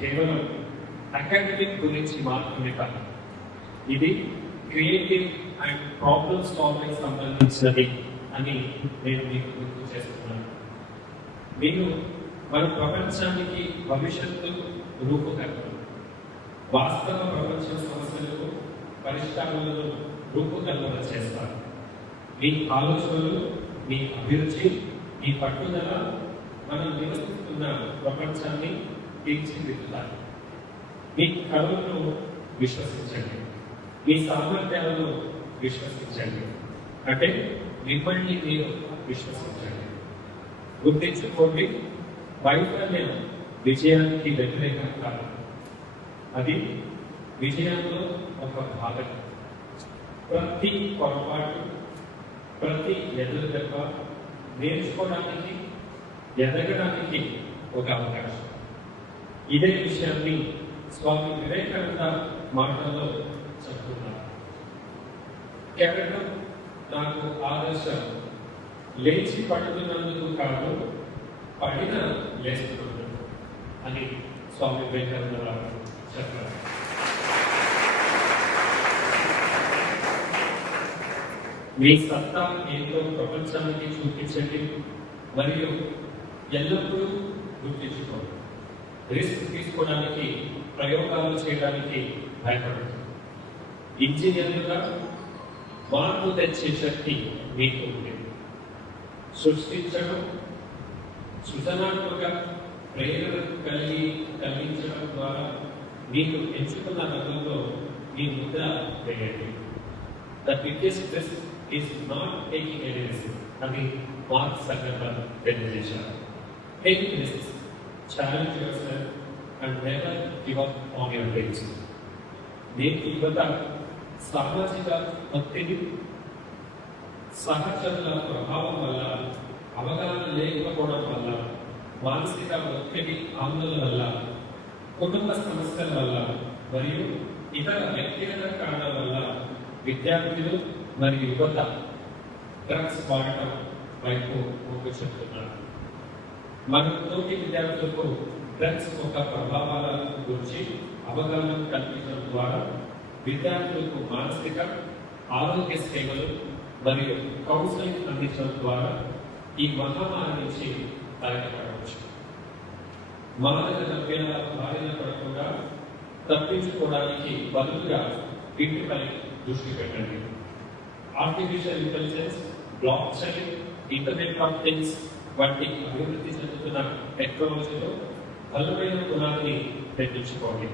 కేవలం అకాడమిక్ గురించి మాత్రమే కాదు, ఇది క్రియేటివ్ అండ్ ప్రాబ్లమ్ సాల్వింగ్ సంబంధించినది అని నేను మీకు గుర్తు చేస్తున్నాను. మీరు మన ప్రపంచానికి భవిష్యత్తు రూపకల్పన, వాస్తవ ప్రపంచ సమస్యలకు పరిష్కారాలను రూపకల్పన చేస్తారు. మీ ఆలోచనలు, మీ అభిరుచి, మీ పట్టుదల మనం నివసిస్తున్న ప్రపంచాన్ని తీర్చిదిద్దుతారు. మీ కళలను విశ్వసించండి, మీ సామర్థ్యాలను విశ్వసించండి, అంటే మిమ్మల్ని మీరు విశ్వసించండి. గుర్తించుకోండి, వైఫల్యం విజయానికి వ్యతిరేకం కాదు, అది విజయంలో ఒక భాగం. ప్రతి పొరపాటు, ప్రతి ఎదురుదెబ్బ నేర్చుకోవడానికి, ఎదగడానికి ఒక అవకాశం. ఇదే విషయాన్ని స్వామి వివేకానంద మాటల్లో చెప్తున్నారు. కేవలం నాకు ఆదర్శం లేచి పడుతున్నందుకు కాదు, పడిన లేస్తున్నందుకు అని స్వామి వివేకానంద గారు చెప్పారు. మీ సత్తా ఏంటో ప్రపంచానికి చూపించండి మరియు ఎల్లప్పుడూ గుర్తించుకోండి. రిస్క్ తీసుకోవడానికి, ప్రయోగాలు చేయడానికి భయపడదు. ఇంజనీర్లుగా మార్పు తెచ్చే శక్తి మీకు ఉంది. సృష్టించడం, సృజనాత్మక ప్రేరణ కలిగించడం ద్వారా మీకు ఎంచుకున్న రంగంలో మీ ముద్ర వేయండి. The biggest risk is not taking any risk అని మార్క్ జకర్బర్గ్ తెలియజేశారు. Take risks, challenge yourself and never give up on your dreams. నేటి యువత సామాజిక ఒత్తిడి, సహచరుల ప్రభావం వల్ల, అవగాహన లేకపోవడం వల్ల, మానసిక ఒత్తిడి, ఆందోళన వల్ల, కుటుంబ సమస్యల వల్ల మరియు ఇతర వ్యక్తిగత కారణాల వల్ల విద్యార్థులు మరియు యువత డ్రగ్స్ వాడటం వైపు మొగ్గు చూపుతున్నారు. మన తోటి విద్యార్థులకు డ్రగ్స్ యొక్క ప్రభావాల గురించి అవగాహన కల్పించడం ద్వారా విద్యార్థులకు మానసిక ఆరోగ్య సేవలు మరియు కౌన్సిలింగ్ అందించడం ద్వారా ఈ మహమ్మారి నుంచి బయటపడవచ్చు. మానవ ద్రవ్యాల బారిన పడకుండా తప్పించుకోవడానికి బదులుగా వీటిపై దృష్టి పెట్టండి. Artificial intelligence, block chain, internet of things వంటి అభివృద్ధి చెందుతున్న టెక్నాలజీలో బలమైన గుణాన్ని పెంచుకోండి.